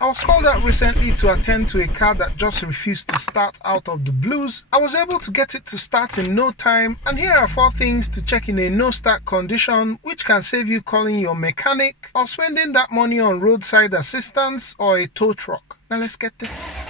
I was called out recently to attend to a car that just refused to start out of the blues. I was able to get it to start in no time, and here are 4 things to check in a no start condition which can save you calling your mechanic or spending that money on roadside assistance or a tow truck. Now let's get this.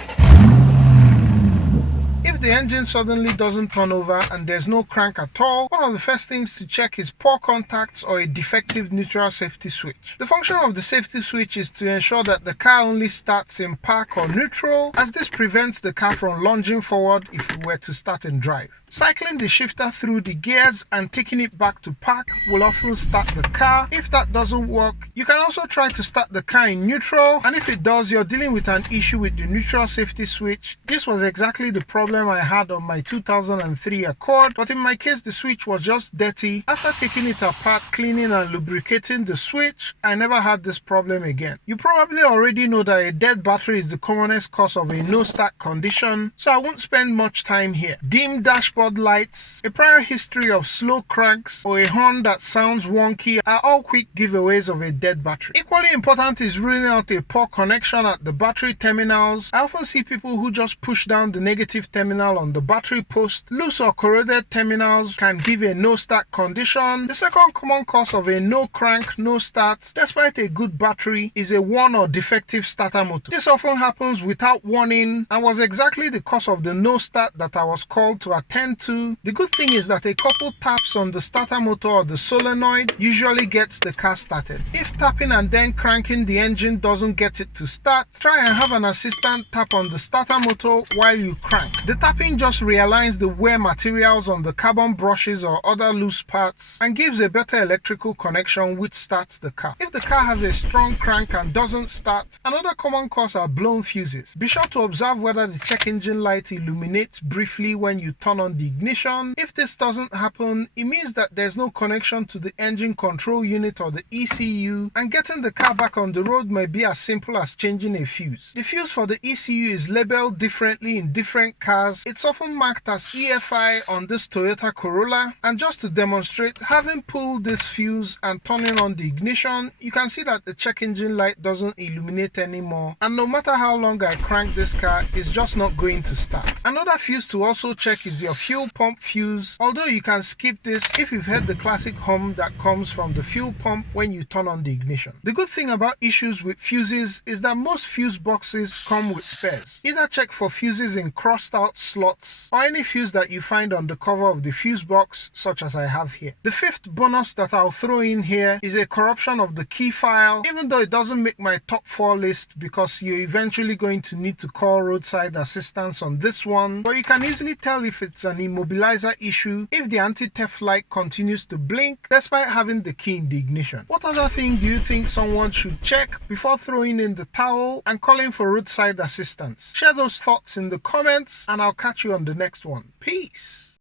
If the engine suddenly doesn't turn over and there's no crank at all, one of the first things to check is poor contacts or a defective neutral safety switch. The function of the safety switch is to ensure that the car only starts in park or neutral, as this prevents the car from lunging forward if we were to start in drive. Cycling the shifter through the gears and taking it back to park will often start the car. If that doesn't work, you can also try to start the car in neutral, and if it does, you're dealing with an issue with the neutral safety switch. This was exactly the problem I had on my 2003 Accord, but in my case the switch was just dirty. After taking it apart, cleaning and lubricating the switch, I never had this problem again. You probably already know that a dead battery is the commonest cause of a no start condition, so I won't spend much time here. Dim dashboard lights, a prior history of slow cranks, or a horn that sounds wonky are all quick giveaways of a dead battery. Equally important is ruling out a poor connection at the battery terminals. I often see people who just push down the negative terminal on the battery post. Loose or corroded terminals can give a no start condition. The second common cause of a no crank, no start, despite a good battery, is a worn or defective starter motor. This often happens without warning and was exactly the cause of the no start that I was called to attend to. The good thing is that a couple taps on the starter motor or the solenoid usually gets the car started. If tapping and then cranking the engine doesn't get it to start, try and have an assistant tap on the starter motor while you crank. The tapping just realigns the wear materials on the carbon brushes or other loose parts and gives a better electrical connection which starts the car. If the car has a strong crank and doesn't start, another common cause are blown fuses. Be sure to observe whether the check engine light illuminates briefly when you turn on the ignition. If this doesn't happen, it means that there's no connection to the engine control unit or the ECU, and getting the car back on the road may be as simple as changing a fuse. The fuse for the ECU is labeled differently in different cars. It's often marked as EFI on this Toyota Corolla, and just to demonstrate, having pulled this fuse and turning on the ignition, you can see that the check engine light doesn't illuminate anymore, and no matter how long I crank this car, it's just not going to start. Another fuse to also check is your fuel pump fuse, although you can skip this if you've heard the classic hum that comes from the fuel pump when you turn on the ignition. The good thing about issues with fuses is that most fuse boxes come with spares. Either check for fuses in crossed out slots or any fuse that you find on the cover of the fuse box, such as I have here. The fifth bonus that I'll throw in here is a corruption of the key file, even though it doesn't make my top 4 list because you're eventually going to need to call roadside assistance on this one, but you can easily tell if it's an immobilizer issue if the anti-theft light continues to blink despite having the key in the ignition. What other thing do you think someone should check before throwing in the towel and calling for roadside assistance? Share those thoughts in the comments and I'll catch you on the next one. Peace!